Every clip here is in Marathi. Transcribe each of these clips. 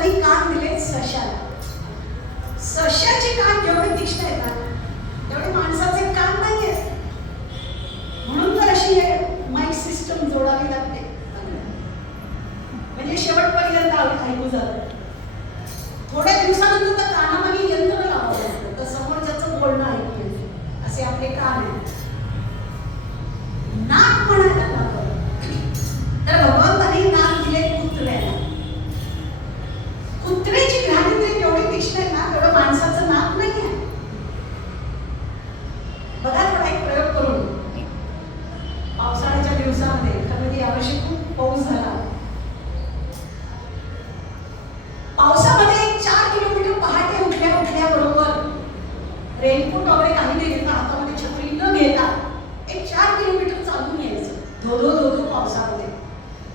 भगवंतांनी कान दिले सशाला. सशाचे कान जेवढे तीक्ष्ण येतात तेवढे माणसाचे कान नाही आहेत. म्हणून तर अशी माईक सिस्टम जोडावी लागते, म्हणजे शेवटपर्यंत ऐकू जातं. थोड्या दिवसानंतर तर कानामागे यंत्र लावावं लागतं तर समोरच्याचं बोलणं ऐकू येतं. असे आपले कान आहेत. नाक म्हणायला लागलं तर भगवंतांनी नाक दिले कुत्र्याला. कुत्र्याची घ्राणीचे जेवढे तीक्ष्ण आहे ना तेवढं माणसाचं नाक नाही आहे. बघा थोडा एक प्रयोग करून. पावसाळ्याच्या दिवसामध्ये खरं यावर्षी खूप पाऊस झाला. पावसामध्ये 4 किलोमीटर पहाटे उठल्याबरोबर रेनकोट वगैरे काही नाही घेता, हातामध्ये छत्री न घेता 4 किलोमीटर चालून यायचं धो धो पावसामध्ये.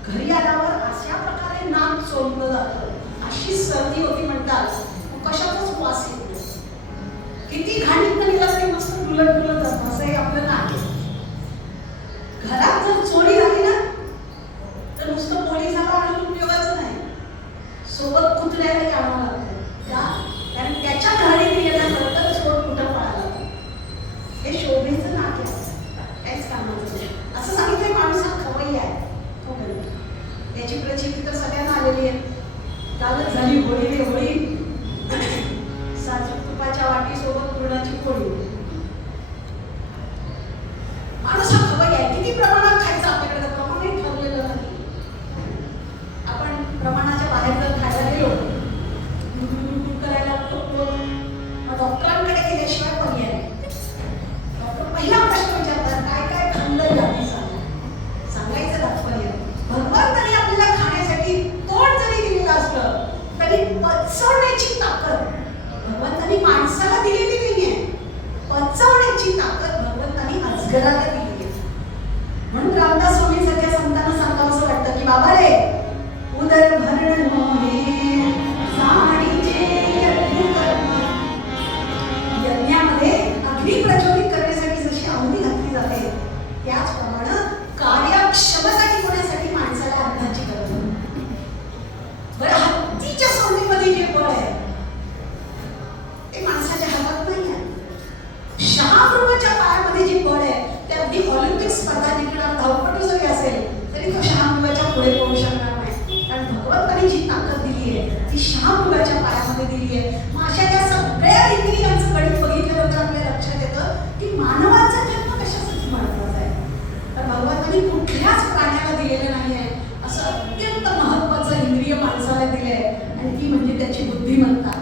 घरी आल्यावर अशा प्रकारे नाक सोडलं जातं. अशी सर्दी होती म्हणतात. कशाचाच वास येत नाही. किती घाणीत नाही असते, मस्त डुलत जातं. असं हे आपलं नाक आहे. घरात जर चोरी झाली ना तर नुसतं पोलिसाला आणून उपयोगाचं नाही, सोबत कुत्र्यालाही आणावं लागतं. का? कारण त्याच्या घराने गेल्यानंतर चोर कुठं पळाला. हे शोभेचं नाक आहे, काहीच कामाचं नाही. असं सांगितलंय माणूस हा खवय्या आहे. त्याची प्रचिती तर सगळ्यांना आलेली आहे. कालच झाली होळी रे होळी, साजूक तुपाच्या वाटीसोबत पुरणाची पोळी. माणूस हा खवय्या आहे. किती प्रमाणात खायचं आपल्याकडे प्रमाणही ठरलेलं नाही. आपण प्रमाणाच्या बाहेर जर खायला गेलो करायला डॉक्टरांकडे गेल्याशिवाय पर्याय नाही. डॉक्टर पहिला प्रश्न विचारतात काय काय खाल्लं यादी सांगायचं तात्पर्य. भगवंतांनी आपल्याला खाण्यासाठी तोंड जरी दिलेलं असलं तरी पचवण्याची ताकद भगवंतांनी माणसाला दिलेली नाहीये. पचवण्याची ताकद भगवंतांनी अजगराला दिली आहे. म्हणून रामदास स्वामी सगळ्या संतांना सांगावंसं वाटतं की बाबा रे, उदर भरण मोहे साडीचे यज्ञ कर्म. यज्ञामध्ये अग्नी प्रज्वलित करण्यासाठी जशी आहुती घातली जाते त्याचप्रमाणे कार्यक्षमता टिकवण्यासाठी माणसाला अन्नाची गरज आहे. बरं, हत्तीच्या सोंडीमध्ये जे बळ आहे ते माणसाच्या हातात नाही आहे. शहामृगाच्या पायामध्ये जे बळ आहे ते अगदी ऑलिम्पिक स्पर्धा जिंकणार धावपटू जरी असेल तरी तो शहामृगाच्या पुढे पळू शकणार नाही. कारण भगवंतांनी जी ताकद दिली आहे ती शहामृगाच्या पायामध्ये दिली आहे. मग अशा त्या सगळ्या इंद्रियांचं गणित बघितल्यानंतर आपल्या लक्षात येतं की मानवाचा जन्म कशासाठी महत्वाचा आहे. तर भगवंतांनी कुठल्याच प्राण्याला दिलेलं नाही आहे. असं अत्यंत महत्वाचं इंद्रिय माणसाला दिले आहे आणि ती म्हणजे त्याची बुद्धिमत्ता.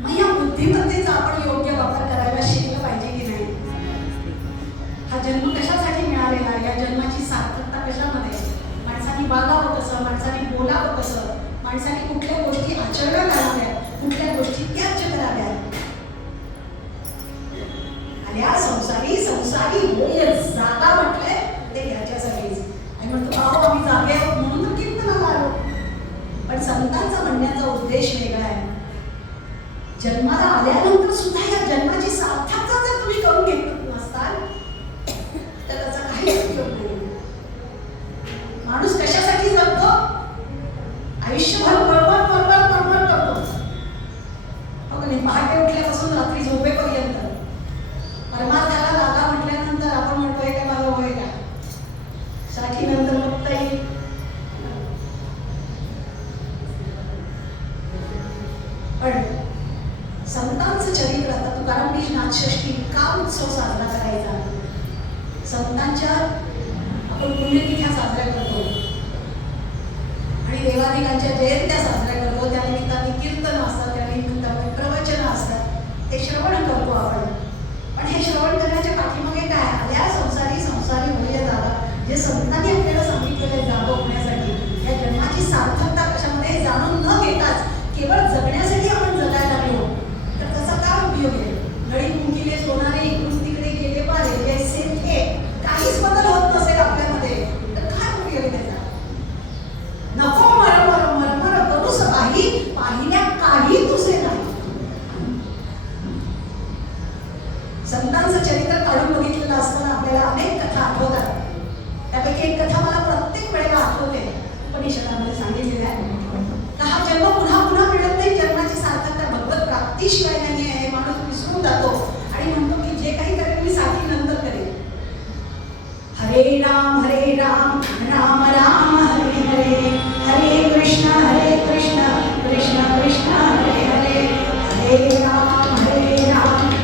मग या बुद्धिमत्तेचा आपण योग्य वापर करायला शिकलं पाहिजे की नाही. हा जन्म कशासाठी मिळालेला, या जन्माची सार्थकता कशामध्ये, माणसाने वागावं कसं, माणसाने बोलावं कसं, माणसाने कुठल्या गोष्टी आचरणात आणाव्या, कुठल्या गोष्टी त्याज्य कराव्या. आल्या संसारी होय जागा म्हटलंय ते याच्यासाठीच. आणि म्हणतो अहो आम्ही जागे आहोत म्हणून तर कीर्तनाला आलो. पण संतांचा म्हणण्याचा उद्देश वेगळा आहे. जन्माला आल्यानंतर सुद्धा या जन्माची सार्थकता जर तुम्ही करून घेत नसताल तर त्याचा काहीच उपयोग नाही. माणूस कशासाठी जगतो? आयुष्यभर बळबळ करतो. हो का नाही? पहाटे उठल्यापासून रात्री झोपेपर्यंत परमार्थाला लागा म्हटल्यानंतर आपण म्हणतोय काय मला होय का, साठी नंतर बघता येईल. पण संतांचं चरित्र, आता तुकाराम बीज नाथषष्ठी का उत्सव साजरा करायचा? संतांच्या आपण पुण्यतिथ्या साजऱ्या करतो आणि देवादिकांच्या जयंत्या साजऱ्या करतो. त्या निमित्ताने कीर्तन असतात, त्या निमित्ताने प्रवचन असतात, ते श्रवण करतो आपण. पण हे श्रवण करण्याच्या पाठीमागे काय? आल्या संसारी होय जागा, जे संतांनी आपल्याला सांगितलेलं जागो होण्यासाठी, या जन्माची सार्थकता कशामध्ये जाणून न घेताच केवळ जगण्यासाठी आपण जगायला लागलो तर त्याचा काय उपयोग आहे? नळी कुंकिले सोनारे इकडून तिकडे गेले पारे जैसे थे, काहीच बदल होत नसेल आपल्यामध्ये तर काय उपयोग त्याचा? नको मरमर करूस काही, पाहिल्या काही तुझे नाही. संतांचं चरित्र काढून बघितलेलं असताना आपल्याला अनेक कथा आठवतात. त्यापैकी एक कथा मला प्रत्येक वेळेला आठवते, उपनिषदामध्ये सांगितलेली आहे. का हा जन्म पुन्हा पुन्हा मिळत नाही, जन्माची सार्थकता भगवत प्राप्तीशिवाय नाही आहे, माणूस विसरून जातो आणि म्हणतो की जे काही करेल मी साठी नंतर करेल. हरे राम राम राम हरे हरे, हरे कृष्ण कृष्ण कृष्ण हरे हरे, हरे राम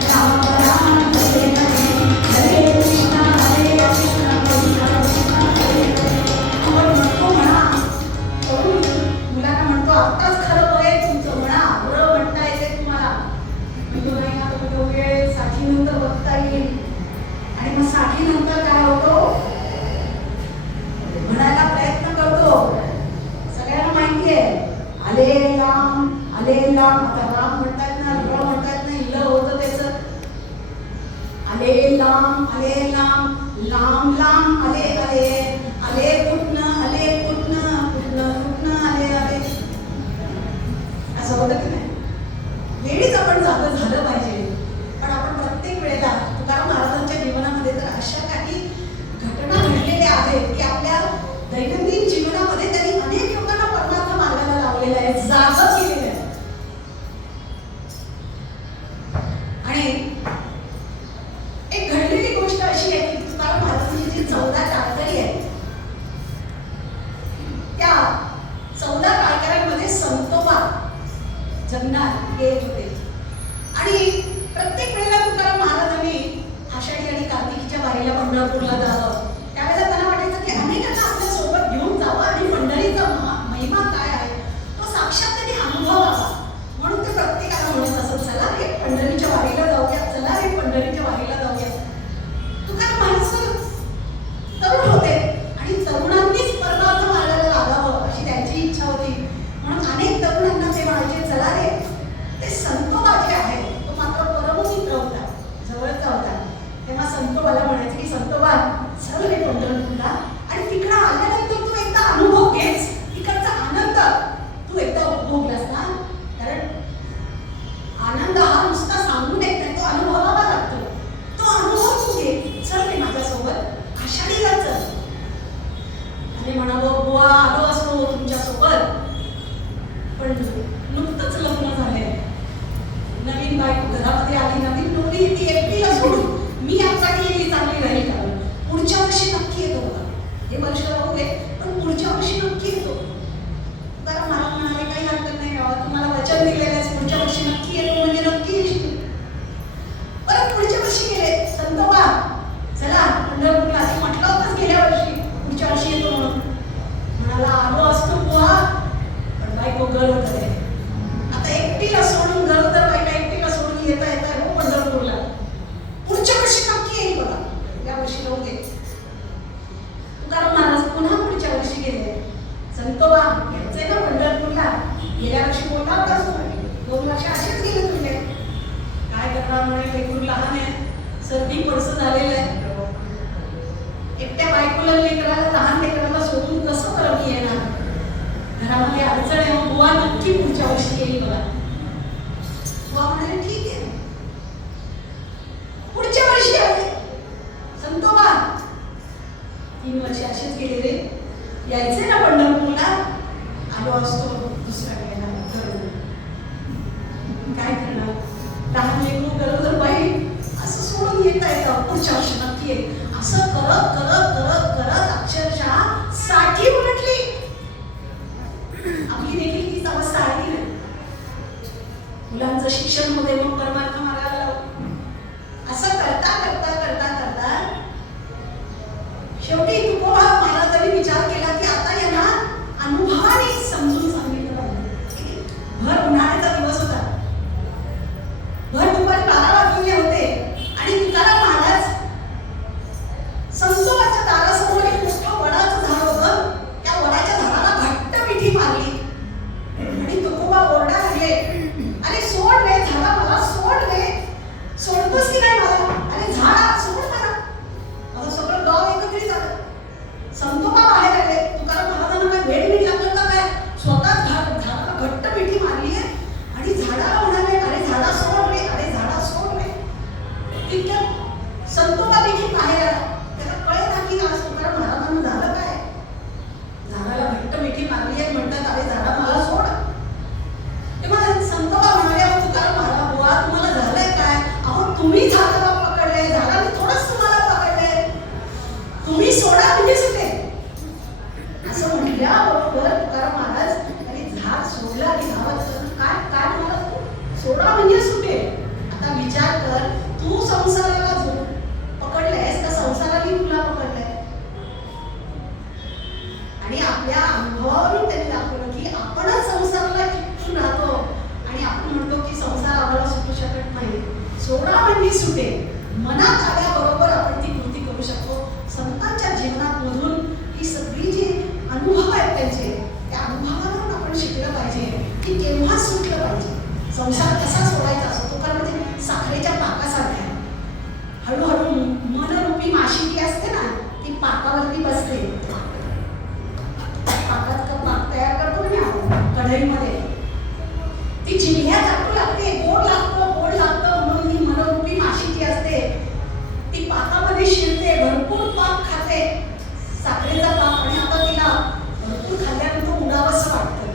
राम राम हरे हरे, हरे कृष्ण कृष्ण कृष्ण हरे हरे. आपण म्हणतो म्हणा, तरुण मुलांना म्हणतो आत्ताच खरं वय तुमचं, म्हणा बरं म्हणता येते तुम्हाला. म्हणजे नाही ना तो वेळ 60 नंतर बघता येईल. आणि मग 60 नंतर काय होतो, म्हणायला प्रयत्न करतो. सगळ्यांना माहिती आहे आले लांब. आता राम म्हणतात ना, र म्हणतात ना, ल होतं त्याचं. आले लांब लांब लांब आले कुठनं आले. असं होतं की नाही? वेळीच आपण जागं झालं पाहिजे. पण आपण प्रत्येक वेळेला तुकाराम महाराजांच्या जीवनामध्ये तर अशा काही घटना घडलेल्या आहेत की आपल्या दैनंदिन जीवनामध्ये त्यांनी अनेक लोकांना परमार्थ मार्गाला लावलेला आहे, जागं केलेलं आहे. आणि एक घडलेली गोष्ट अशी आहे की तुकाराम महाराजांची जी 14 टाळकरी आहे, त्या 14 टाळकऱ्यांमध्ये संतोबा जगन्नाथ येत होते. आणि प्रत्येक वेळेला तुकाराम महाराजांनी आषाढी आणि कार्तिकीच्या वारीला पंढरपूरला जावं. त्यावेळेला त्यांना वाटायचं की अनेकांना आपल्या सोबत घेऊन जावं आणि पंढरीचा महिमा काय आहे तो साक्षात त्यांनी अनुभवावा. म्हणून ते प्रत्येकाला म्हणत असत, चला रे पंढरीच्या वारीला जाऊया, चला रे पंढरीच्या वारीला जाऊया. तुकाराम महाराज तरुण होते आणि तरुणांनीच परमार्थ मार्गाला लागावं अशी त्यांची इच्छा होती. म्हणून अनेक तरुणांना ते म्हणायचे, चला रे. ते संतोबा जे आहे तो मात्र परममित्र होता, जवळचा होता. तेव्हा संतोबाला म्हणायचे की संतोबा चल रे पंढरपूरला, आणि तिकडं आल्यानंतर तू एकदा अनुभव घेच, तिकडचा आनंद तू एकदा उपभोगलास ना. कारण आनंद हा नुसता सांगून येत नाही, तो अनुभवावा लागतो. तो अनुभव तू घे, चल रे माझ्यासोबत आषाढीला चल. आणि म्हणावं बुवा आलो असतो तुमच्यासोबत, पण नुकतंच लग्न झालंय, नवीन बायको घरामध्ये आली, नवीन नवरी, ती एकटीला सोडून मी यासाठी गेली चांगली राहील का? पुढच्या वर्षी नक्की येतो बघा, हे वर्ष राहू दे, पण पुढच्या वर्षी नक्की येतो. कारण मला म्हणाले काही हरकत नाही बाबा, तुम्हाला वचन दिलेलं आहे पुढच्या वर्षी नक्की येतो म्हणजे नक्की येशील. परत पुढच्या वर्षी गेले, संतोबा चला पंढरपूरला, असं म्हटलं होतंच गेल्या वर्षी पुढच्या वर्षी येतो म्हणून. म्हणाला आलो असतो बुवा, पण बायको गर्व करे. आता एकटीला सोडून, गरोदर बायका एकटीला सोडून येता हो पंढरपूरला, पुढच्या वर्षी नक्की येईल बघा, या वर्षी राहू दे. तुकाराम महाराज पुन्हा पुढच्या वर्षी गेले. संतोबा यायचंय ना पंढरपूरला, गेल्या वर्षी बोलला होताच, 2 वर्ष असेच गेले तुझे. काय करणार म्हणे, लेकरू लहान आहे, सर्दी पडसं झालेलं आहे. एकट्या बायकोला लेकराला, लहान लेकराला सोडून कसं बरं मी येणार, घरामध्ये अडचण आहे, बुवा नक्की पुढच्या वर्षी येईल बघा. बुवा म्हणाले ठीक आहे. पुढच्या वर्षी आले. संतोबा 3 वर्ष असेच गेले रे, यायचे ना पंढरपूरला, आलो असतो दुसऱ्या वेळेला. काय करणार, लहान लेकरू गरोदर बाई असं सोडून येता येतं, पुढच्या वर्षी नक्की येईल. असं करत करत करत करत अक्षरशः 60 उलटली. आपली देखील तीच अवस्था आहे की नाही? मुलांचं शिक्षण मध्ये मग परमार्थ मार्गाला लावू. असं करता करता करता करता शेवटी तुकोबा महाराजांनी विचार केला की आता यांना अनुभवाने समजून सांगितलं पाहिजे. भर उन्हाळ्याचा दिवस होता, भर दुपारी 12 वाजले होते आणि तुकाराम महाराज संतोबाच्या दारासमोर एक मोठं वडाचं झाड होतं, त्या वडाच्या झाडाला घट्ट मिठी मारली आणि तुकोबा ओरडा लागले, अरे सोड रे झाडा, मला सोड सोडा म्हणजे सुटेल. आता विचार कर, तू संसाराला पकडलायस का संसाराने तुला पकडलाय? आणि आपल्या अनुभवावरून त्यांनी दाखवलं की आपणच संसाराला चिकटून राहतो आणि आपण म्हणतो की संसार आम्हाला सुटू शकत नाही. सोडा म्हणजे सुटेल. मनात आल्याबरोबर आपण ती कृती करू शकतो. संतांच्या जीवनात मधून ही सगळी जी अनुभव आहेत त्यांचे, त्या अनुभवावरून आपण शिकलं पाहिजे की केव्हा सुटलं पाहिजे. संसार कसा सोडायचा असतो तो कारण म्हणजे साखरेच्या पाकासारखा आहे. हळूहळू मनरूपी माशी जी असते ना, ती पाकावरती बसते. पाकात पाक तयार करतो ना आपण कढईमध्ये, ती जिल्ह्यात टाकू लागते. गोड लागतं म्हणून ही मनरूपी माशी जी असते ती पाकामध्ये शिरते, भरपूर पाक खाते, साखरेचा पाक. आणि आता तिला भरपूर खाल्ल्यानंतर उडावंसं वाटतं,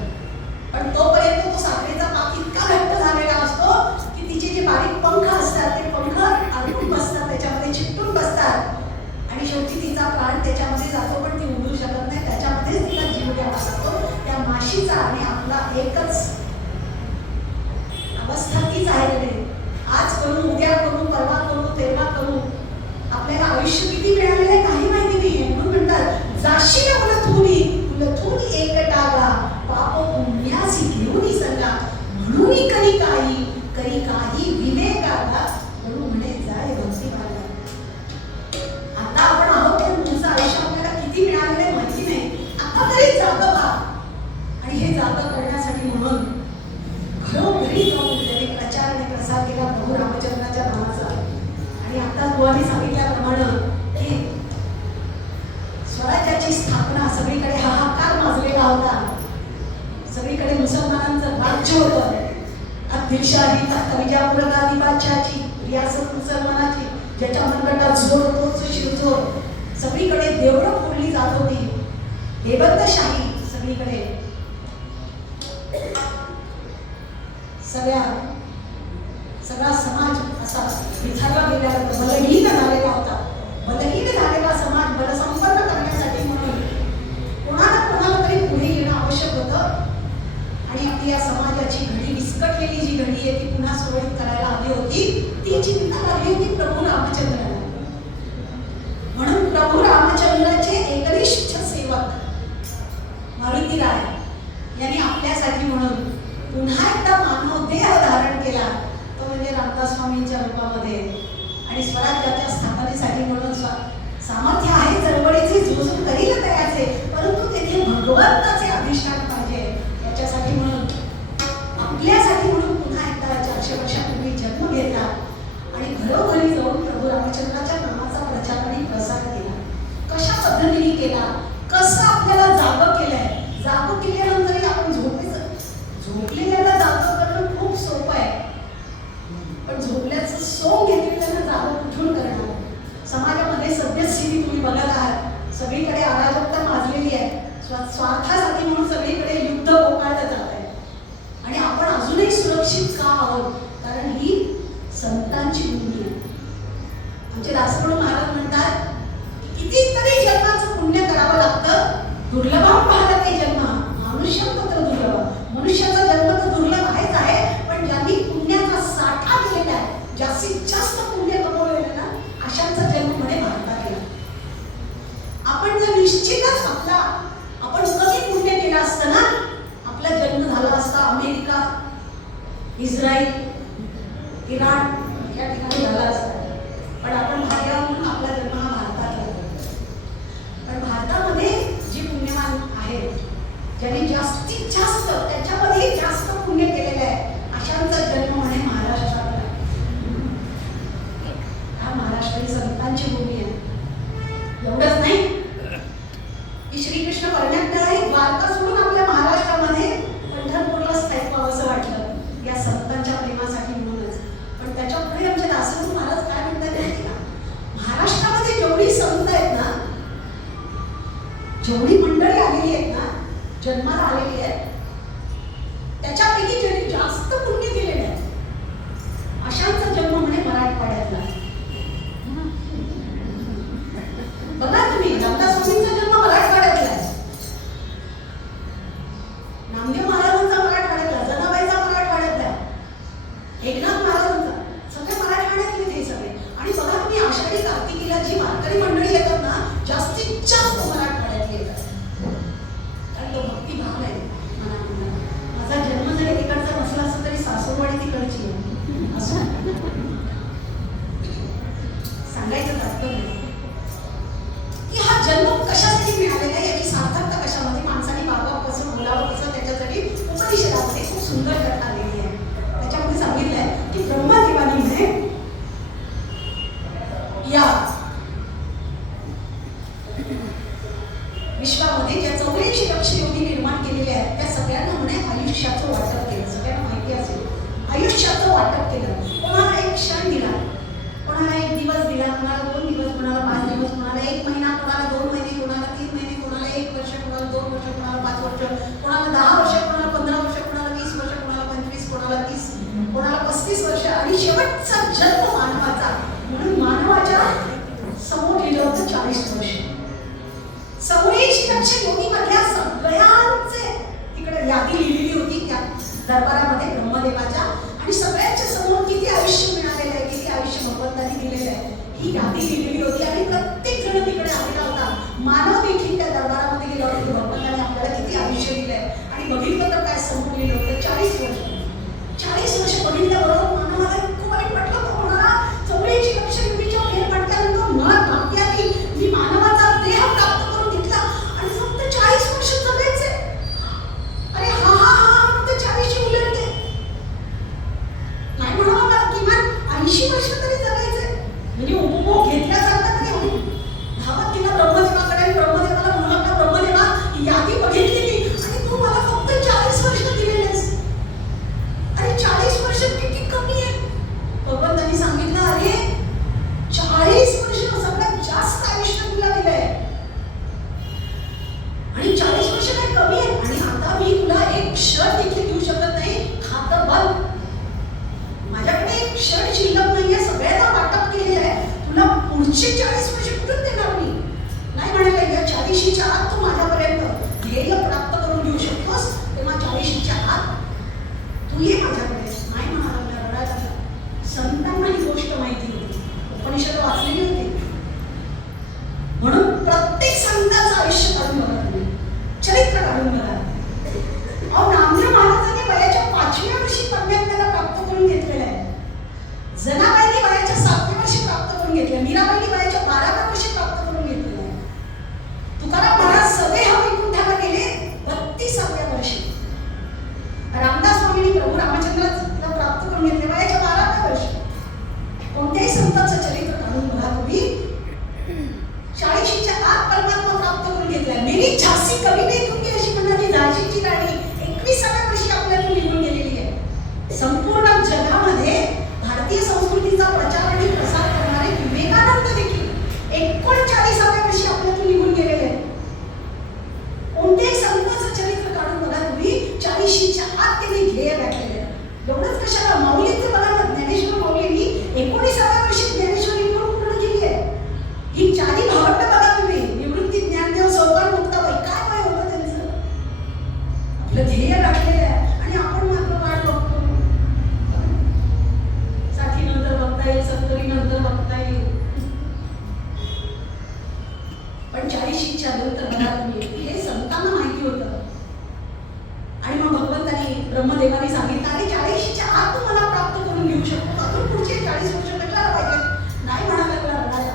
पण तोपर्यंत तो साखरेचा पाक इतका घट्ट झालेला असतो की तिचे जे बारीक पंख असतात ते पंख अडकून बसतात, त्याच्यामध्ये चिकटून बसतात आणि शेवटी तिचा प्राण त्याच्यामध्ये जातो, पण ती उडू शकत नाही. त्याच्यामध्येच तिला जीव द्यावा लागतो. त्या माशीचा आणि आपला एकच अवस्था तीच आहे. आज करू, उद्या करू, परवा करू, तेव्हा करू. आपल्याला आयुष्य किती मिळालेलं काही माहिती नाहीये. म्हणून म्हणतात जाशील उलथून एक डागा, पाप पुण्यासी घेऊन संगा, म्हणून करी काही विवेकाला, म्हणून म्हणे जाय भक्ती भागा. आता आपण आहोत पण तुमचं आयुष्य आपल्याला किती मिळालेलं माहिती नाही. आता तरी जागं व्हा. आणि हे जागं करण्यासाठी म्हणून घरोघरी जाऊन त्यांनी प्रचार आणि प्रसार केला प्रभू रामचंद्राच्या नावाचा. आणि आता बुवाने सांगितल्याप्रमाणे की स्वराज्याची स्थापना, सगळीकडे हाहाकार माजलेला होता. सगळीकडे मुसलमानांचं राज्य होतं. आदिलशाही तख्त विजापूर गादी बादशाहची रियासत मुसलमानाची, ज्याच्या मनगटात जोर तोच शिरजोर. सगळीकडे देवळं फोडली जात होती. हेबंदशाही सगळीकडे. सगळा समाज असा विथरला गेला होता, बलहीन झालेला होता. बलहीन झालेला समाज बलसंपन्न करण्यासाठी म्हणून कोणाला तरी पुढे येणं आवश्यक होतं. आणि आपली या समाजाची घडी, विस्कटलेली जी घडी आहे ती पुन्हा सुरळीत करायला हवी होती. ती चिंता लागली होती प्रभू रामचंद्राला. म्हणून प्रभू रामचंद्राचे एकनिष्ठ सेवक मारुती राय यांनी आपल्यासाठी म्हणून पुन्हा एकदा मानव देह धारण केला, तो म्हणजे रामदास स्वामींच्या रूपामध्ये. आणि स्वराज्याच्या स्थापनेसाठी म्हणून सामर्थ्य आहे चळवळीचे, झोजून करील तयाचे, परंतु तेथे भगवंताचे अधिष्ठान पाहिजे. याच्यासाठी म्हणून आपल्यासाठी म्हणून पुन्हा एकदा 400 वर्षापूर्वी जन्म घेतला आणि घरोघरी जाऊन प्रभू रामचंद्राच्या नामाचा प्रचार आणि प्रसार केला. कशा पद्धतीने केला, कसं आपल्याला जागं केलंय. जागं केल्यानंतरही आपण झोपलेल्याला जागं करणं खूप सोपं आहे, पण झोपल्याचं सोंग घेतलेल्याला जागं कुठून करणार. समाजामध्ये सद्यस्थिती तुम्ही बघत आहात. सगळीकडे अराजकता माजलेली आहे. स्वार्थासाठी म्हणून सगळीकडे युद्ध पोकाळलं जात आहे. आणि आपण अजूनही सुरक्षित का आहोत? कारण ही संतांची भूमी आहे. आमचे दासगणू महाराज म्हणतात कितीतरी जन्माचं पुण्य करावं लागतं. दुर्लभम भारते जन्म, मनुष्य पत्र दुर्लभ. मनुष्याचा जन्म तर दुर्लभ आहेच आहे, पण ज्यांनी पुण्याचा साठा केलेला आहे, जास्तीत जास्त पुण्य कमवलेलं ना, अशांचा जन्म म्हणे भारतात केला. आपण जर निश्चितच आपण कमी पुण्य केलं असतं ना, आपला जन्म झाला असता अमेरिका, इस्रायल, इराण या ठिकाणी झाला असता. पण आपण भाग्यवान, आपला जन्म हा भारतात झाला. पण भारतामध्ये जी पुण्यवान आहेत, ज्यांनी जास्तीत जास्त त्याच्यामध्ये जास्त पुण्य केलेलं आहे, अशांचा जन्म म्हणे महाराष्ट्रात. हा महाराष्ट्र ही संतांची भूमी आहे. एवढंच नाही की श्रीकृष्ण परमात्म्यालाही द्वारका सोडून आपल्या महाराष्ट्रामध्ये पंढरपूरला स्थायिक व्हावंसं वाटलं या संतांच्या प्रेमासाठी म्हणूनच. पण त्याच्या पुढे आमचे दासगणू महाराज काय म्हणतात माहिती का? महाराष्ट्रामध्ये जेवढी संत आहेत ना, जेवढी मंडळी आलेली आहेत ना, जन्माला आलेली आहेत, त्याच्यापैकी ज्यांनी जास्त पुण्य केलेले आहे अशांचा जन्म म्हणे मराठवाड्यातला. बघा तुम्ही, रामदास स्वामींचा जन्म मराठवाड्यातला आहे, नामदेव महाराजांचा मराठवाड्यातला, जनाबाईचा मराठवाड्यातला, यादी लिहिलेली होती त्या दरबारामध्ये ब्रह्मदेवाच्या, आणि सगळ्यांच्या समोर किती आयुष्य मिळालेलं आहे, किती आयुष्य भगवंतांनी दिलेलं आहे ही यादी लिहिलेली होती. आणि प्रत्येक जण तिकडे आलेला होता. मानव देखील त्या दरबारामध्ये गेला होता, भगवंतांनी आपल्याला किती आयुष्य दिलंय. आणि बघितलं तर काय समोर लिहिलं होतं 40 वर्ष. 40 वर्ष बघितल्याबरोबर मानवाला इतकं वाईट वाटलं. तो म्हणाला 84 लक्ष युगीच्या फेर पडल्यानंतर मुळात भाग्याने मी मानवाचा देह प्राप्त करून घेतला आणि फक्त 40 वर्ष जगायचे. अरे हा हा हा फक्त 40 उलटते. नाही म्हणावं मला किमान 80 वर्ष तरी जगायचे, म्हणजे उपभोग घेतल्यासारखा तरी होईल. धावत तिला ब्रह्मदेवाकडे, ब्रह्मदेवाला म्हणला ब्रह्मदेवा यादी बघितली आणि तू मला फक्त 40 वर्ष दिलेलेस. अरे 40 वर्ष किती कमी आहे. भगवंतांनी सांगितलं अरे 40 वर्ष सगळ्यात जास्त आयुष्य तुला दिलंय आणि 40 वर्ष काय कमी आहे. आणि आता मी तुला एक क्षण देखील देऊ शकत नाही, खातं बंद. माझ्याकडे एक क्षण शिल्लक नाहीये, सगळ्यांना वाटप केलेलं आहे. तुला पुढचे 40 वर्ष कुठून देणार मी. नाही म्हणाले या 40च्या आत तू माझ्यापर्यंत ध्येय प्राप्त करून घेऊ शकतोस, तेव्हा 40च्या आत तू ये माझ्याकडे. नाही म्हणाला, रडायला. संतांना ही गोष्ट माहिती होती, उपनिषद वाचलेली होती. म्हणून प्रत्येक संतांचं आयुष्य काढून बघा, तुम्ही चरित्र काढून बघा. अहो नामदेव महाराजांनी वयाच्या 5व्या वर्षी परमात्म्याला प्राप्त करून घेतलेलं आहे. जनाबाईंनी वयाच्या 7व्या वर्षी प्राप्त करून घेतलं. मीराबाईंनी वयाच्या 12व्या वर्षी प्राप्त करून घेतलेलं आहे. तुकाराम महाराज सदेह वैकुंठाला गेले 32व्या वर्षी. रामदास स्वामींनी प्रभू रामचंद्राला प्राप्त करून घेतले वयाच्या 12व्या वर्षी. कोणत्याही संतांचं चरित्र काढून बघा तुम्ही, 40च्या आत परमात्मा प्राप्त करून घेतलाय. मेरी झांसी कभी नहीं दूंगी अशी म्हणणारी झाशीची राणी 21व्या वर्षी आपल्याला निघून गेलेली आहे. संपूर्ण जगामध्ये भारतीय संस्कृतीचा प्रचार आणि प्रसार करणारे विवेकानंद देखील 39व्या वर्षी आपल्यातून निघून गेलेले आहेत. कोणत्याही संतांचं चरित्र काढून बघा तुम्ही, 40च्या आत त्यांनी ध्येय गाठलेले आहे. एवढंच कशाला, माऊलींचं बघा ना, ज्ञानेश्वर माऊलींनी 19व्या वर्षी ज्ञानेश्वरी पूर्ण केली आहे. ही 4 भावंड बघा तुम्ही, निवृत्ती, ज्ञानदेव, सौकान, मुक्ताबाई. काय वय होतं त्यांचं. आपलं ध्येय गाठलेलं आहे आणि आपण मात्र वाट बघतो. 60 नंतर बघता येईल, 70 नंतर बघता येईल, पण 40च्या नंतर बघा तुम्ही. हे संतांना माहिती होतं. आणि मग भगवंतांनी ब्रह्मदेवाने सांगितलं आणि 40च्या आत तू मला प्राप्त करून घेऊ शकतो, अजून पुढचे 40 वर्ष कशाला पाहिजे. नाही म्हणाला तुला रडायला.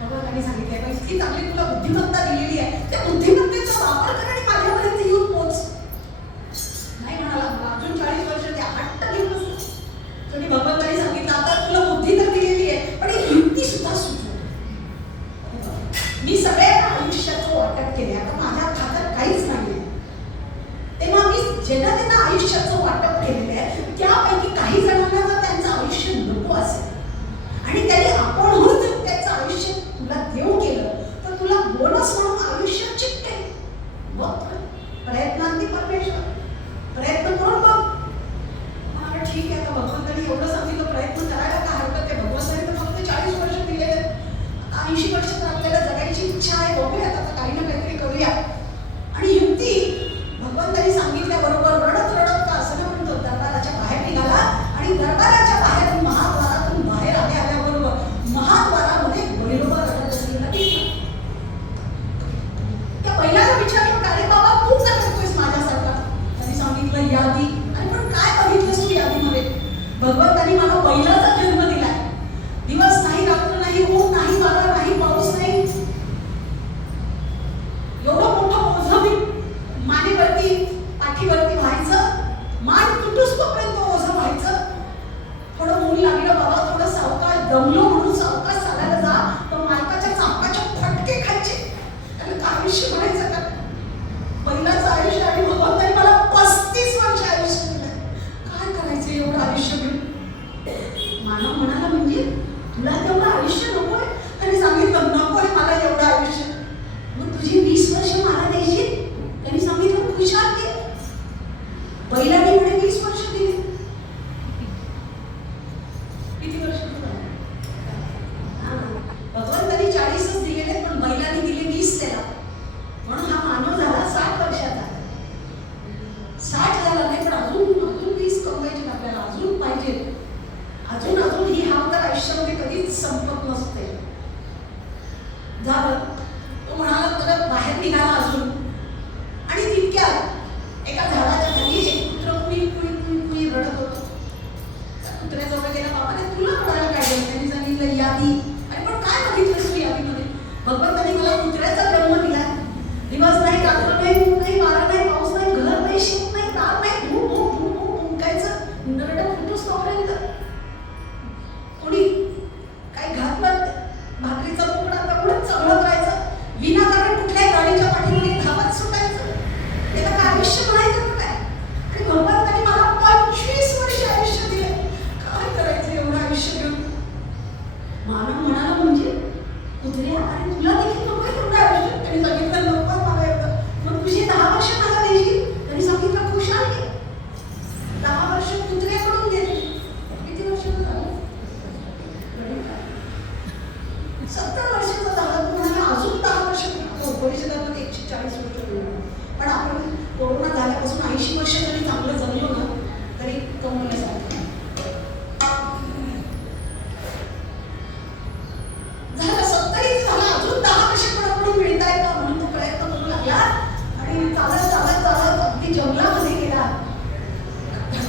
भगवंतांनी सांगितलंय पण इतकी चांगली तुला बुद्धिमत्ता दिलेली आहे, त्या बुद्धिमत्तेचा वापर कर आणि माझ्यापर्यंत येऊन पोच. नाही म्हणाला अजून 40 वर्ष ते हट्ट घेऊन. तरी भगवंतांनी सांगितलं आता तुला बुद्धी तर दिलेली आहे पण एक युक्ती सुद्धा सुचव. मी सगळ्यांना आयुष्याचं वाटप केले, आता माझ्या खात्यात काहीच नाही. तेव्हा मी ज्यांना त्यांना आयुष्याचं वाटप केलेलं आहे त्यापैकी काही जणांना जर त्यांचं आयुष्य नको असेल आणि त्यांनी आपणहून जर त्याचं आयुष्य तुला देऊ केलं तर तुला बोनस म्हणून आयुष्य चिकटे. बघ प्रयत्नांती परमेश्वर, प्रयत्न करून बघ. मला ठीक आहे, आता भगवंतांनी एवढं सांगितलं प्रयत्न करायला काय हरकत आहे. भगवंतांनी तर फक्त 40 वर्ष दिले, 80 वर्ष तर आपल्याला जगायची इच्छा आहे. बघूयात आता काही ना काहीतरी करूया. आणि युक्ती भगवंतांनी सांगितल्याबरोबर रडत रडत का असं म्हणतो दरबाराच्या बाहेर निघाला आणि दरबाराच्या बाहेरून महाद्वारातून बाहेर आल्याबरोबर महाद्वारामध्ये भैरवा रडत असलेला दिसला. त्या पहिल्याला विचारलं अरे बाबा तू काय करतोयस माझ्यासारखा. त्यांनी सांगितलं यादी. आणि पण काय बघितलंस तू यादीमध्ये. भगवंतांनी मला पहिलाचा जन्म दिलाय. दिवस नाही, रात्र नाही, ऊन नाही, वारा नाही, पाऊस नाही. एवढं मोठं ओझं मी मानेवरती पाठीवरती व्हायचं, मान तुटूस तोपर्यंत ओझं व्हायचं. थोडं ऊन लागलं बाबा, थोडं सावकाश दमलो म्हणून सावकाश चालायला जा, पण मालकाच्या चाकाचे फटके खायचे. त्याला आयुष्य म्हणायचं का. पहिलाच आयुष्य आणि भगवंतांनी मला 35 वर्ष आयुष्य दिलं. काय करायचं एवढं आयुष्य मिळून. मानव म्हणाला म्हणजे तुला तेवढं आयुष्य नकोय. त्यांनी सांगितलं नकोय मला एवढं आयुष्य. मग तुझी 20 वर्ष मला द्यायची. त्यांनी सांगितलं खुशाल घे. बैलाने म्हणे 20 वर्ष दिली. किती वर्ष तुला. भगवंतांनी 40च दिलेले पण बैलाने दिले 20 त्याला. म्हणून हा मानव झाला 60 वर्षाचा.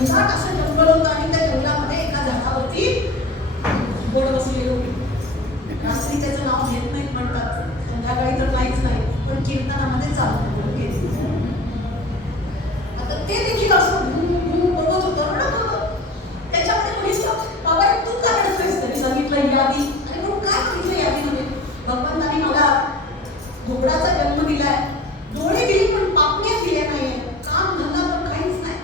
घनदाट असं जंगल होतं आणि त्या जंगलामध्ये एका झाडावरती बोर्ड बसलेलं होतं. रात्री त्याचं नाव घेत नाहीत म्हणतात, संध्याकाळी तर काहीच नाही, पण कीर्तनामध्ये चालू घेतली. आता ते देखील असं बघत होतं, रडत होतं. त्याच्यामध्ये कोणीच बाबा तू का रडतोयस? तरी सांगितलं यादी. आणि म्हणून काय बघितलं यादीमध्ये? भगवंतानी मला घोबडाचा जन्म दिलाय, डोळे दिली पण पापण्या दिल्या नाहीये, काम धंदा पण काहीच नाही,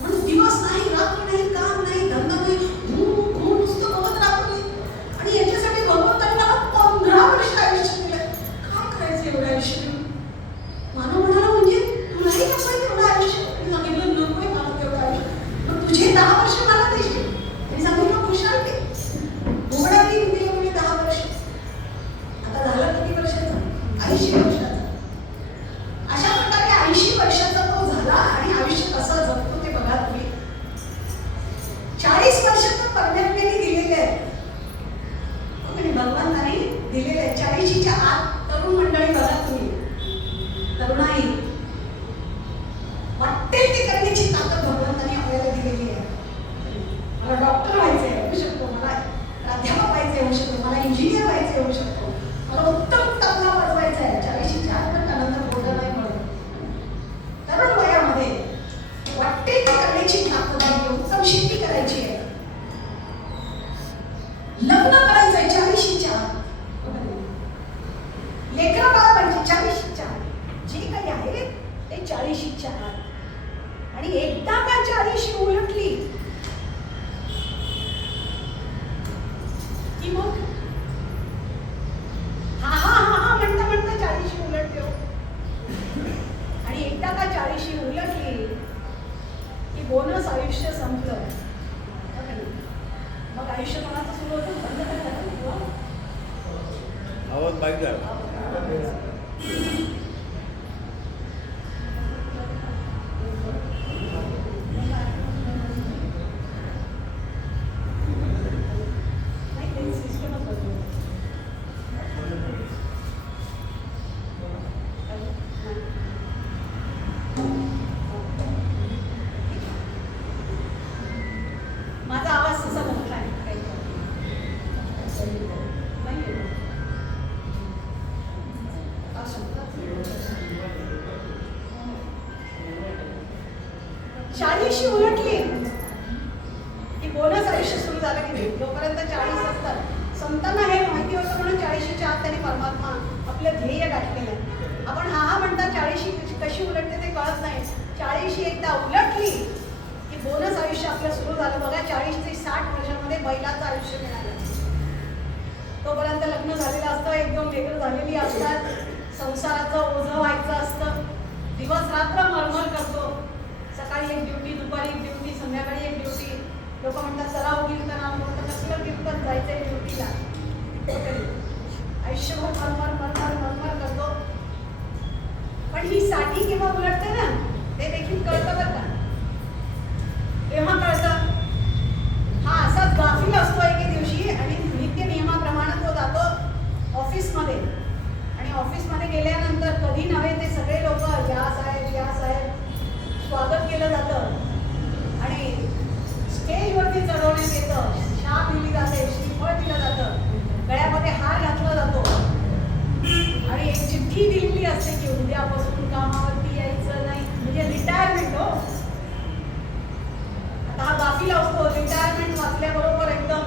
म्हणून दिवस नाही रात्र नाही, काम नाही धंदा नाही, नुसतं बघत राहतो मी. आणि याच्यासाठी भगवंतानी मला 15 वर्ष आयुष्य दिलंय. काय करायचं एवढं आयुष्य? मानव म्हणाला म्हणजे तुलाही नको तेवढं आयुष्य? सांगितलं नकोय मला तेवढं आयुष्य, मग तुझे 10 वर्ष मला देशील? मी सांगितलं खुशाल ते घोबडाने दिले म्हणजे 10 वर्ष. आता झालं किती वर्षाचं? 80 वर्षाचा. अशा प्रकारे 80 वर्षाचा तो झाला आणि आयुष्य कसं जगतो ते बघा तुम्ही. 40 वर्ष तर परमेश्वराने दिलेले आहेत, भगवंताने दिलेले आहेत. 40च्या आत तरुण मंडळी बघा तुम्ही, तरुणाई वाटेल ते करण्याची ताकद भगवंताने आपल्याला दिलेली आहे. मला डॉक्टर व्हायचंय होऊ शकतो, मला प्राध्यापक व्हायचे होऊ शकतो, मला इंजिनियर व्हायचे होऊ शकतो, मला उत्तम तबला वाजवायचा आहे. 40च्या आत पण त्यानंतर बोलणं नाही म्हणून तरुण वयामध्ये वाटेल ते करण्याची ताकद आहे, उत्तम शेती करायची आहे, लग्न करायचंय 40च्या आत, लेकरं बाळा पाहिजे 40च्या आत, जे काही आहे ते 40च्या आत. आणि एकदा का 40 उलटली की मग हा हा हा हा म्हणता म्हणता 40 उलटते हो. आणि एकदा का 40 उलटली की बोनस आयुष्य संपलं. मग आयुष्य कोणाचं सुरू होतं? बंद करायचं आवाज बाईक झाला. माझा आवाज तसा मोठा आहे. चाळीशी उलटली की बोनस आयुष्य सुरू झालं की नाही. जोपर्यंत 40 असतात, संतांना हे माहिती होतं म्हणून 40च्या आत त्यांनी परमात्मा आपलं ध्येय गाठलेलं आहे. आपण हा हा म्हणता 40 कशी उलटते ते कळत नाही. 40 एकदा उलटली की बोनस आयुष्य आपलं सुरू झालं. बघा 40 ते 60 वर्षामध्ये बैलाचं आयुष्य मिळालं. तोपर्यंत लग्न झालेलं असतं, 1-2 लेकरं झालेली असतात, संसाराचं ओझं व्हायचं असतं, दिवस रात्र मरमर करतो. सकाळी एक ड्युटी, दुपारी एक ड्युटी, संध्याकाळी एक ड्युटी. लोक म्हणतात सराव कीर्तन, म्हणतात कसलं कीर्तन, जायचंय ड्युटीला. आयुष्यभर मरमर मरमर मरमर करतो. पण ही साठी केव्हा उलटते ना ते देखील कळतं बरं का. तेव्हा कळतं हा असाच गाफील असतो एके दिवशी आणि नित्य नियमाप्रमाणे तो जातो ऑफिसमध्ये. आणि ऑफिसमध्ये गेल्यानंतर कधी नव्हे ते सगळे लोक या साहेब स्वागत केलं जातं आणि स्टेजवरती चढवण्यात येतं, शाप दिली जाते, श्रीफळ दिलं जातं, गळ्यामध्ये हार घातला जातो आणि एक चिठ्ठी दिलेली असते की उद्यापासून कामावरती यायचं नाही, म्हणजे रिटायरमेंट. हो, आता हा गाफील असतो, रिटायरमेंट वाचल्याबरोबर एकदम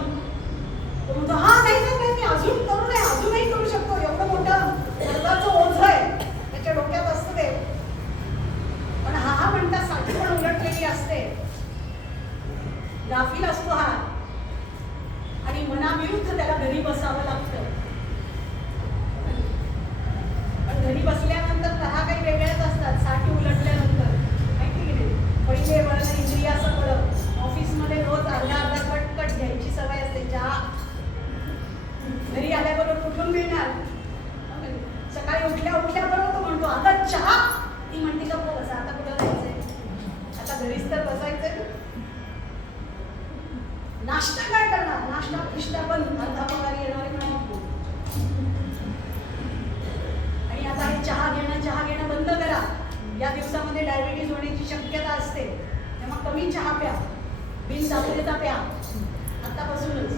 तो म्हणतो हा नाही मी अजून करू नये, अजूनही करू शकतो, एवढं मोठं कर्जाचं ओझं आहे त्याच्या डोक्यात असतं ते. पण हा हा म्हणता साठी पण उलटलेली असते, गाफील असतो हा आणि मनाविरुद्ध त्याला घरी बसावं लागतं. पण घरी बसल्यानंतर तहा काही वेगळ्याच असतात. साठी उलटल्यानंतर माहिती की नाही, पहिले वळण इंद्रियाचं बळं. ऑफिसमध्ये रोज अर्धा कट घ्यायची सवय असते. चहा घरी आल्याबरोबर कुठून मिळणार? सकाळी उठल्या बरोबर तो म्हणतो आता चहा. ती म्हणते का बस आता कुठं जायचंय, आता घरीच तर बसायचंय. नाश्ता काय करणार? नाश्ता पण अर्धा पगारी येणारे नाही. आणि आता हे चहा घेणं बंद करा. या दिवसामध्ये डायबिटीज होण्याची शक्यता असते, तेव्हा कमी चहा प्या, बिन साखरेचा प्या आतापासूनच.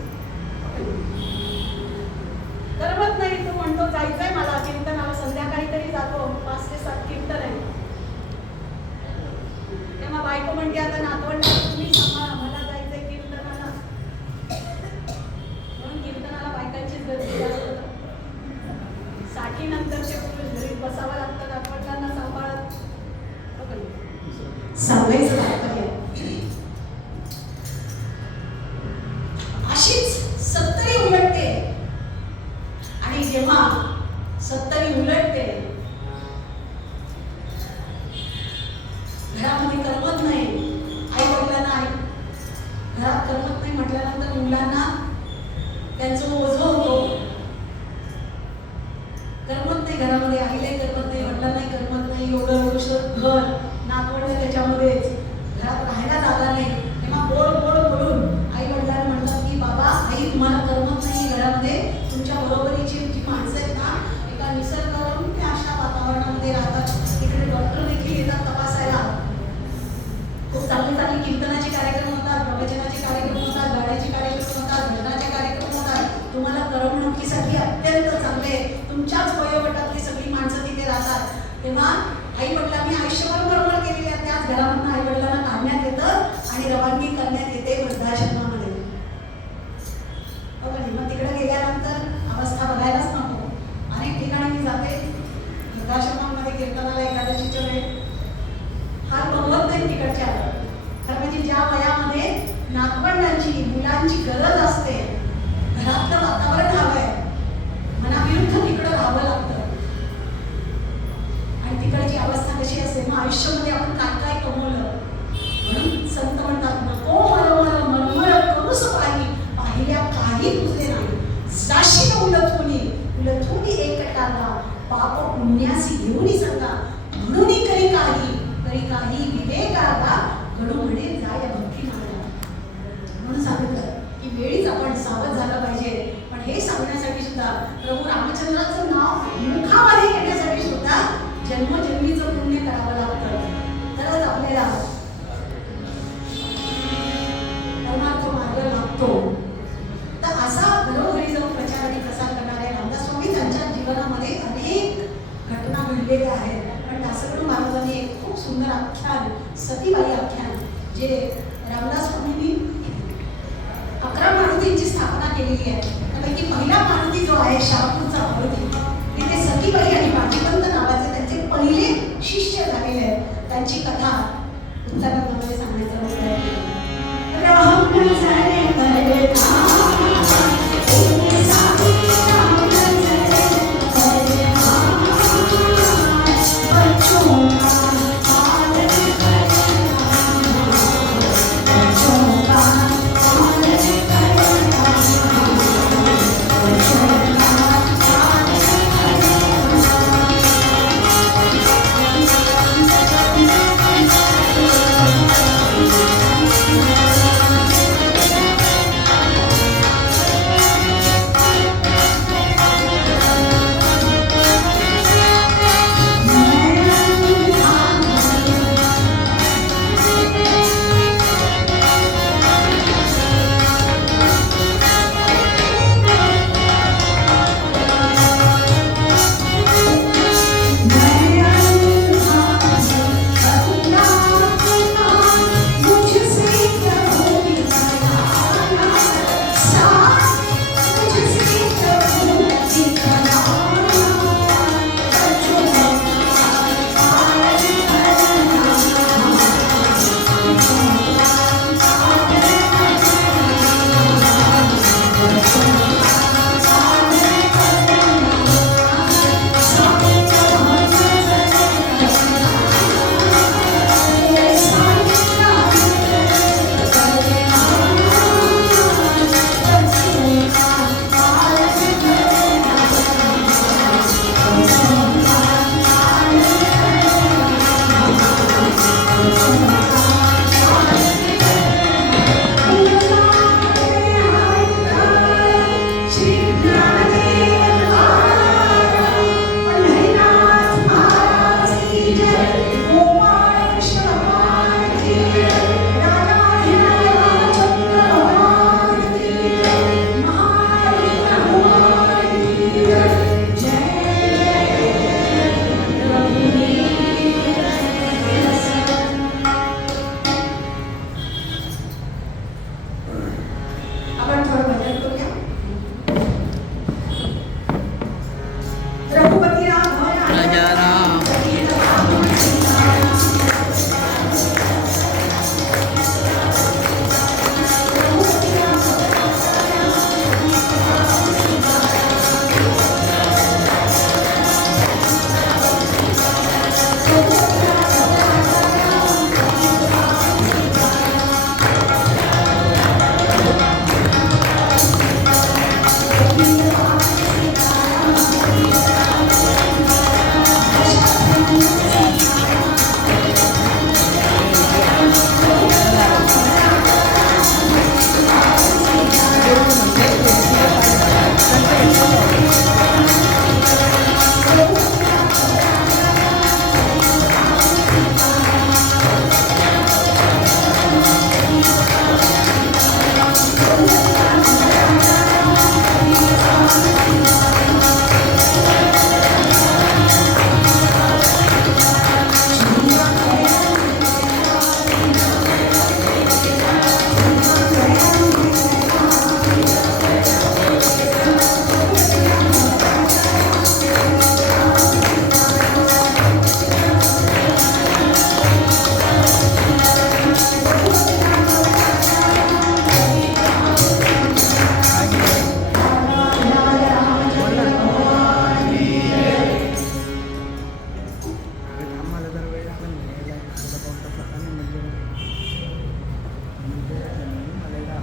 करमत नाही, तो म्हणतो जायचंय मला कीर्तनाला, संध्याकाळी तरी जातो, 5 ते 7 कीर्तन आहे. तेव्हा बायको म्हणते आता नातवंड तुम्ही सांभाळा, मला जायचंय कीर्तनाला. म्हणून कीर्तनाला बायकांचीच गर्दी जास्त. 60 नंतरचे पुरुष घरी बसावं लागतं नातवंडांना सांभाळत. सांगायचं तात्पर्य अशीच 70 उलटते. आणि जेव्हा 70 उलटते, घरामध्ये करमत नाही, आई वडिलांना घरात करमत नाही म्हटल्यानंतर मुलांना त्यांचं ओझं होतो. करमत नाही घरामध्ये, आईलाही करमत नाही, वडिलांनाही करमत नाही, एवढं घर नातवंड त्याच्यामध्येच, घरात राहायला जागा नाही. तेव्हा गोड गोड बोलून आई वडिलांना म्हणतात की बाबा आई तुम्हाला करमत नाही घरामध्ये, तुमच्या बरोबरीची जी माणसं आहेत ना एका निसर्गरम्य अशा वातावरणामध्ये राहतात, तिकडे डॉक्टर देखील येतात तपासायला. खूप चांगले चांगले कीर्तनाचे कार्यक्रम होतात, प्रवचनाचे कार्यक्रम होतात, गाण्याचे कार्यक्रम होतात, भजनाचे कार्यक्रम होतात. तुम्हाला करमणुकीसाठी अत्यंत चांगले, तुमच्याच वयोगटातली सगळी माणसं तिथे राहतात. तेव्हा आई वडिलांनी आयुष्यभर बरोबर केलेल्या त्याच घरामधून आई वडिलांना काढण्यात येतं आणि रवानगी करण्यात येते वृद्धाश्रमामध्ये. मग तिकडे गेल्यानंतर अवस्था बघायलाच नको. अनेक ठिकाणी मी जाते वृद्धाश्रमांमध्ये कीर्तनाला एकादशीच्या वेळेस, हात बघवत नाही तिकडच्या. खरं म्हणजे ज्या वयामध्ये नातवंडांची मुलांची गरज असते, घरातलं वातावरण हवंय, मनाविरुद्ध तिकडं राहावं लागतं. आणि तिकडची अवस्था कशी असते, मग आयुष्यामध्ये आपण काय काय कमवलं. म्हणून संत म्हणतात नको मरमर मरमर करूस पाहिल्या काही तुझे नाही, जाशील उलथून एकटाला पाप पुण्यासी घेऊन सांगा, म्हणून करी काही विवेकाला घडू म्हणे जाय भक्ती मार्गा. म्हणून सांगितलं की वेळीच आपण सावध झालं पाहिजे. पण हे सांगण्यासाठी सुद्धा प्रभू रामचंद्राचं नाव मुखामध्ये येण्यासाठी सुद्धा जन्मजन्मीचं पुण्य करावं लागतं. तरच आपल्याला परमार्थ मार्ग लागतो. तर असा घरोघरी जाऊन प्रचार आणि प्रसार करणारे रामदास स्वामी त्यांच्या जीवनामध्ये अनेक घटना घडलेल्या आहेत. पण दासगणू महाराजांनी एक खूप सुंदर आख्यान, सतीबाई आख्यान, जे रामदास स्वामींनी 11 मारुतींची स्थापना केलेली आहे. त्यापैकी पहिला मारुती जो आहे शहापूरचा मारुती, तिथे सतीबाई आणि बाजीवंत नावाचे त्यांचे पहिले शिष्य झालेले आहेत. त्यांची कथा उत्तरामध्ये सांगण्याचा प्रयत्न केला.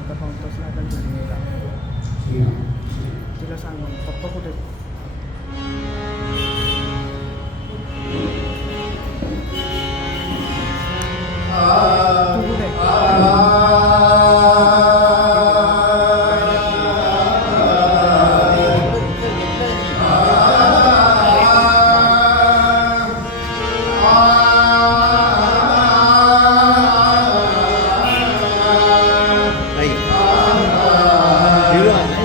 अर्धा पाऊण तास लागेल घरी यायला. तिला सांग मग पप्पा कुठे आहेत? तू कुठे आहे? नाही हिरो आहे.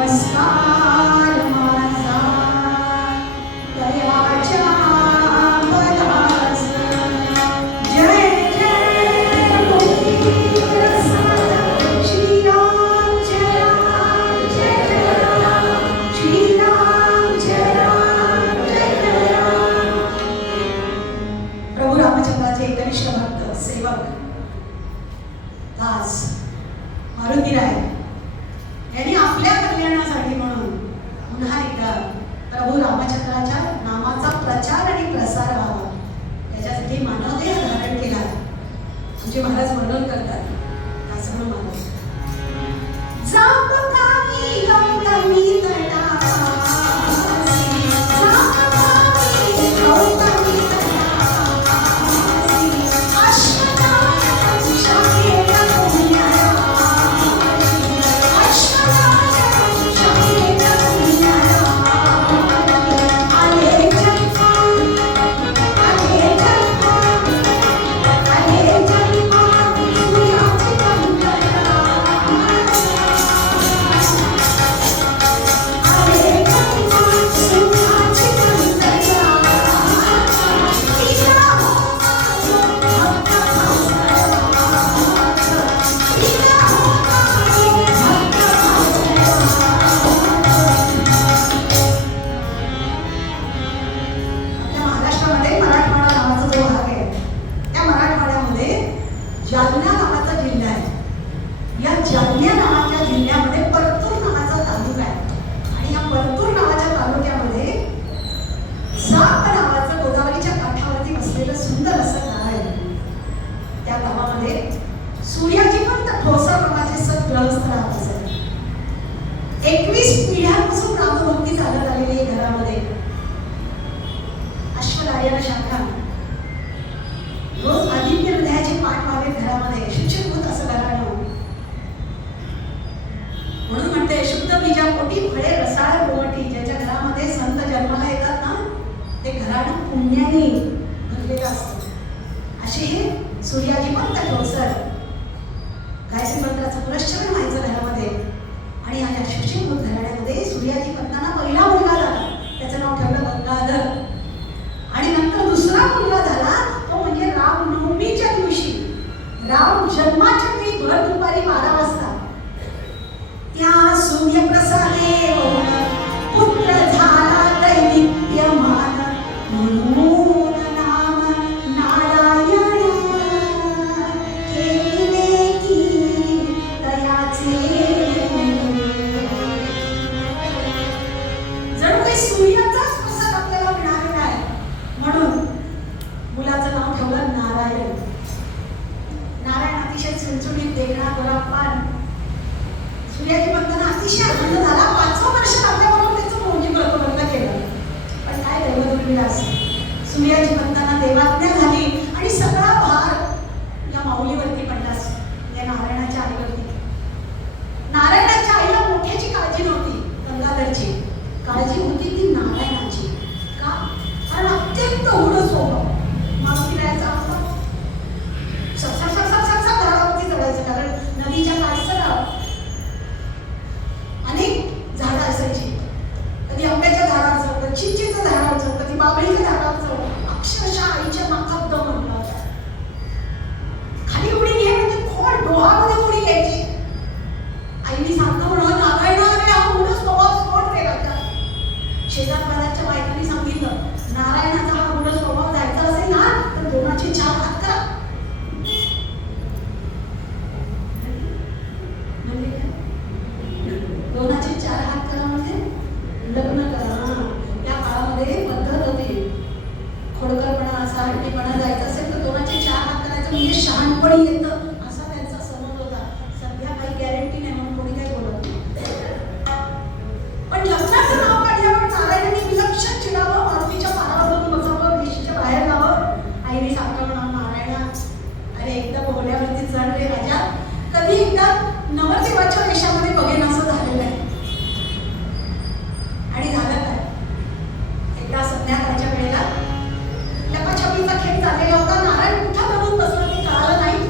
नमस्कार माझा दयाच्या पदास जय जय श्रीराम सेवक दास मारुतीराय यांनी आपल्या कल्याणासाठी म्हणून पुन्हा एकदा प्रभू रामचंद्राच्या नामाचा प्रचार आणि प्रसार व्हावा याच्यासाठी मानवदेह धारण केला. आमचे महाराज वर्णन करतात दासगण महाराज जापकानी गौतमी तटासी, जापकानी गौतमी तटासी, अश्वत्थामा शाखेला पुण्याराशी, अश्वत्थामा शाखेला पुण्याराशी, आले जन्मा, आले जन्मा, आले जन्मा, सूर्याची पंधरा. महाराष्ट्रामध्ये मराठवाडा नावाचा जो भाग आहे त्या मराठवाड्यामध्ये जालना नावाचा जिल्हा आहे. या जालना नावाच्या जिल्ह्यामध्ये परतूर नावाचा तालुका आहे आणि या परतूर नावाच्या तालुक्यामध्ये साप नावाचं गोदावरीच्या काठावरती बसलेलं सुंदर असं गाव आहे. त्या गावामध्ये सूर्याजी पण ठोसा नावाचे सद्गृहस्थ राहत असत. 21 पिढ्यांपासून रामभक्ती चालत आलेली आहे घरामध्ये. अश्वरायण शाखा रोज आदित्य हृदयाचे पाठ व्हावे घरामध्ये. शुचिभूत असं घराणं म्हणून म्हणते शुद्ध बीजापोटी फळे रसाळ गोमटी. ज्याच्या घरामध्ये संत जन्माला येतात ना ते घराणं पुण्याने भरलेलं असतं. असे हे सूर्याजी पंत ठोसर गायत्री मंत्राचं पुरश्चरण व्हायचं घरामध्ये. आणि या शुचिभूत घराण्यामध्ये सूर्याजी पंतांना पहिला मुलगा झाला. त्याचं नाव ठेवलं गंगाधर. आणि नंतर दुसरा मुलगा झाला तो म्हणजे रामनवमीच्या दिवशी राम जन्माच्या वेळी भर दुपारी 12 वाजता त्या सूर्यप्रसादे पुत्र झाला दैदिप्यमान म्हणून नाम नारायण केले की तयाचे. जणू काही सूर्याचाच प्रसाद आपल्याला मिळालेला आहे म्हणून मुलाचं नाव ठेवलं नारायण. नारायण अतिशय चुणचुणीत देखणा गोरापान. सूर्याजी पंतांना अतिशय आनंद झाला. 5वं वर्ष आपल्याबरोबर त्याचं मोठी बंद केलं. पण काय दैवदुर्विलास सूर्याजी पंतांना देवाज्ञा झाली आणि सगळा भार या माऊलीवरती पडला. या नारायणाच्या आईवरती. नारायणाच्या आईला मोठ्याची काळजी नव्हती. गंगाधरची काळजी होती ती नारायणाची. का? कारण अत्यंत उघड स्वभाव मारुतीरायाचा होता. घरावरती चढायचं कारण नदीच्या काठसर अनेक झाडं असायची. कधी आंब्याच्या झाडाचं, कधी चिंचेचं झाडाचं, कधी बाबळीच्या झाडाचं. अक्षरशः आईच्या नाकात दम म्हटला होता. खाली उडी घे म्हणजे खोड डोहामध्ये उडी घ्यायची. आईने सांगतो म्हणून नारायणाने हा मूळ स्वभाव सोड केला होता. शेजारपाजारच्या बायकांनी सांगितलं नारायणाचा हा मूळ स्वभाव जायचा असेल ना तर 2चे 4 हात करा. म्हणजे काय? 2चे 4 हात करा म्हणजे लग्न करा. या काळामध्ये पद्धत होती. खोडकरपणा असा हट्टीपणा जायचा असेल तर 2चे 4 हात करायचं म्हणजे शहाणपणी येतं असा त्यांचा समज होता. सध्या काही गॅरंटी नाही म्हणून कोणी काही बोलत नाही. पण लग्नाचं नाव काढल्यावर नारायणाने विलक्षण चिडावं, मारुतीच्या पारावरून बसावं, विशीच्या बाहेर जावं. आईने सांगता म्हणा नारायणा अरे एकदा बोहल्यावरती चढ रे राजा. कधी एकदा नवरदेवाच्या वेशामध्ये बघेन असं झालेलं आहे. आणि झालं काय? एकदा संध्याकाळच्या वेळेला लपाछपीचा खेळ चाललेला होता. नारायण कुठं बनवून बसला ते कळालं नाही.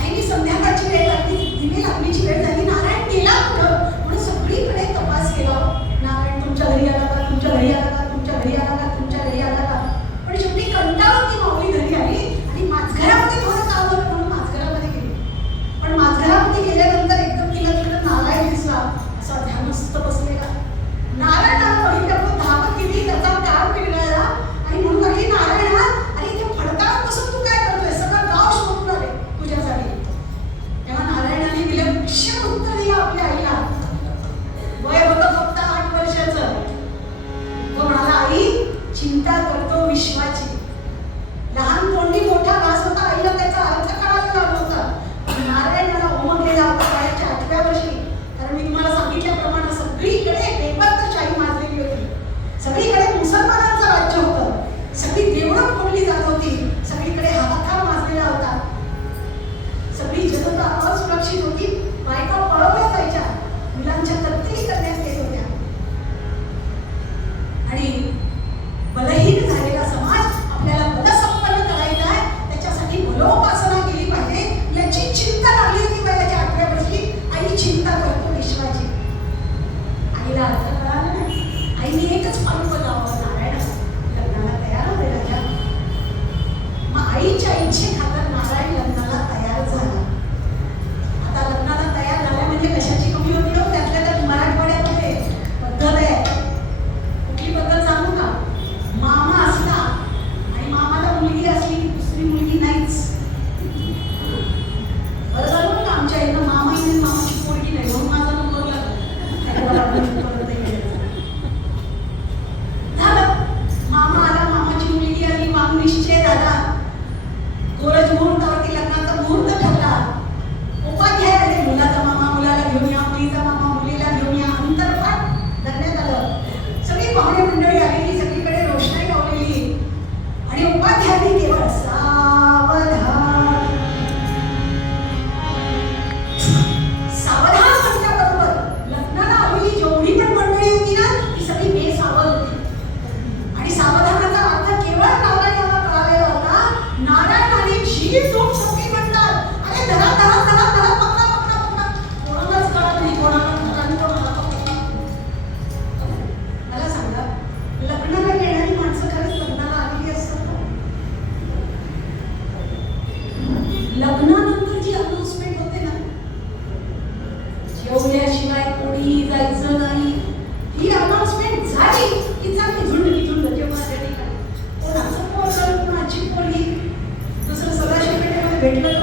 आईने संध्याकाळची वेळ लागली, दिवे लागण्याची वेळ झाली. नारायण गेला कुठं म्हणून सगळीकडे तपास केला. नारायण तुमच्या घरी आला का? तुमच्या घरी आला का? तुमच्या घरी आला का? तुमच्या घरी आला का? पण शेवटी कंटाळून ती माऊली घरी आली आणि माझघरामध्ये थोडं काम होतं म्हणून माझघरामध्ये गेली. पण माझघरामध्ये गेल्यानंतर एकदम तिला तिकडं नारायण दिसला.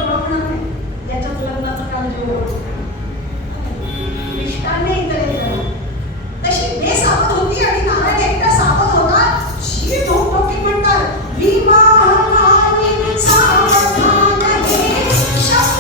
ओळखणार नाही याच्यात लग्नाचं काल जे इष्टाने इतर येत तशी बेसावध होती आणि नारायण एकटा सावध होता. जी दोन टोपी म्हणतात विवाहाने सावधान हे शब्द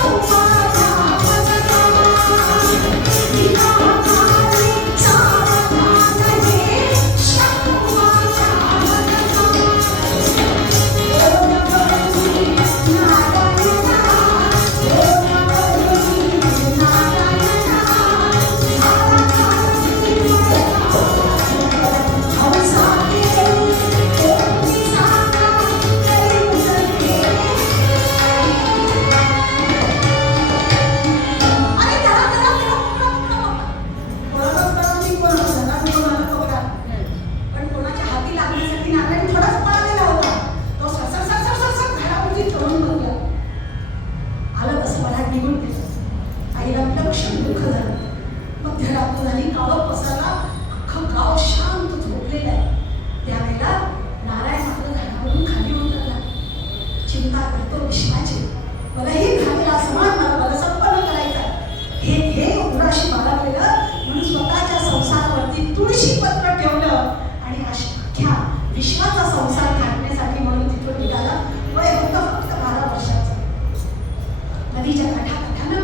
विश्वाचा संसार थाटण्यासाठी म्हणून तिथून निघाला. वय होतं फक्त 12 वर्षाचं. नदीच्या काठाकाठानं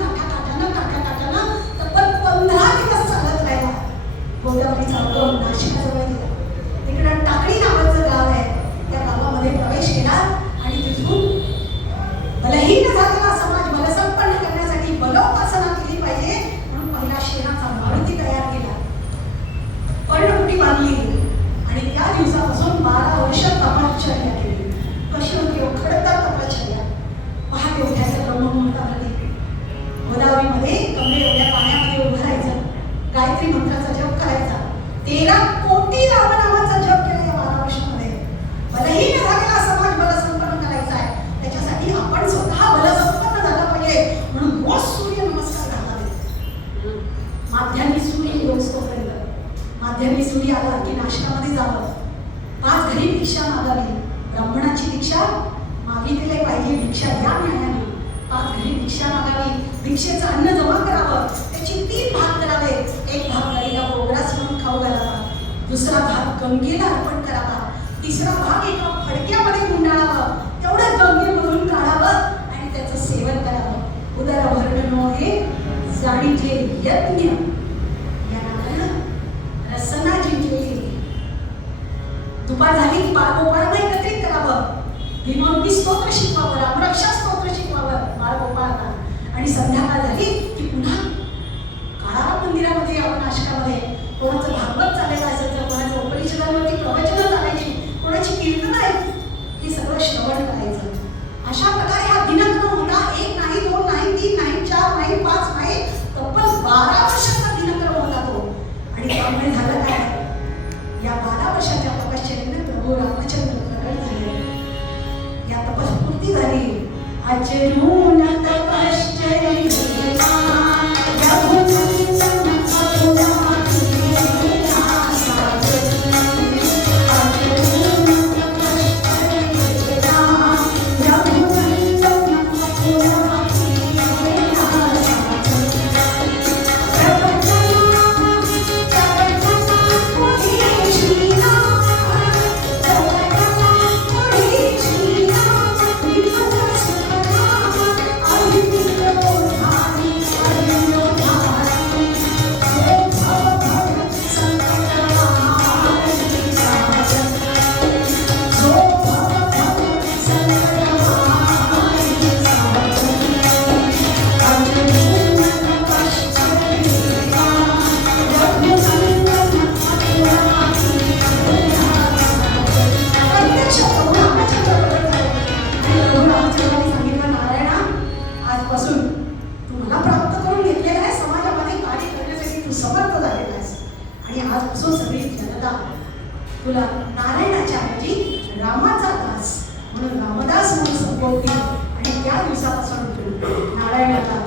तब्बल 15 दिवस चालत राहिला. गोदावरीचा उगम नाशिकाजवळ गेला. तिकडं टाकळी नावाचं गाव आहे. त्या गावामध्ये प्रवेश केला आणि तिथून बलहीन झालेला समाज बलसंपन्न करण्यासाठी बलोपासना केली पाहिजे म्हणून पहिला शेणाचा मारुती तयार केला. पर्णकुटी बांधली आणि त्या दिवसापासून 12 वर्ष तपश्चर्या केली. कशी होती खडतर तपश्चर्या. पहाटे उठायचं ब्रह्ममुहूर्तामध्ये गोदावरीमध्ये कमरे एवढ्या पाण्यामध्ये उभं राहायचं. गायत्री मंत्राचा जप करायचा. 13 कोटी रामनामाचा जप केला या 12 वर्षामध्ये. बलहीन झालेला समाज बलसंपन्न करायचा आहे. त्याच्यासाठी आपण स्वतः बलसंपन्न झालं पाहिजे म्हणून रोज सूर्य नमस्कार घालावे. माध्यान्ही सूर्य रोज तोपर्यंत माध्यान्ही सूर्य आला की नाशकामध्ये जावं. 5 घरी भिक्षा मागावी. ब्राह्मणाची दीक्षा मागितले पाहिजे. भिक्षा द्या न्यायाने. 5 घरी भिक्षा मागावी. भिक्षेचं अन्न जमा करावं. त्याची 3 भाग करावे. एक भाग गाईला गोग्रास म्हणून खाऊ घालावा. दुसरा भाग गंगेला अर्पण करावा. तिसरा भाग एका फडक्यामध्ये गुंडाळावा. तेवढं गंगेमधून काढावं आणि त्याचं सेवन करावं. उदरभरणो हे जाणीचे यज्ञ रसना जिंकलेली. दुपार झाली की बाळगोपाळांना एकत्रित करावं. भीमांगी स्तोत्र शिकवावं. रामरक्षा स्तोत्र शिकवावं बाळगोपाळांना. आणि संध्याकाळ झाली की पुन्हा काळा मंदिरामध्ये यावं. नाशकामध्ये कोणाचं भागवत चालायचं असायचं. कोणाचं उपनिषदांवरती प्रवचनं चालायची. कोणाची कीर्तन आहे हे सगळं श्रवण करायचं. अशा प्रकारे हा दिनक्रम होता. 1 नाही 2 नाही 3 नाही 4 नाही 5 नाही तब्बल 12 वर्षाचा दिनक्रम होता तो. आणि त्यामुळे झालं काय या 12 वर्षाच्या तपश्चर्येने प्रभू रामचंद्र प्रकट झाले. या तपस्पूर्ती झाली. आचरून तुला नारायणाच्या ऐवजी रामाचा दास म्हणून रामदास म्हणून संबोधली. आणि त्या दिवसापासून नारायणाला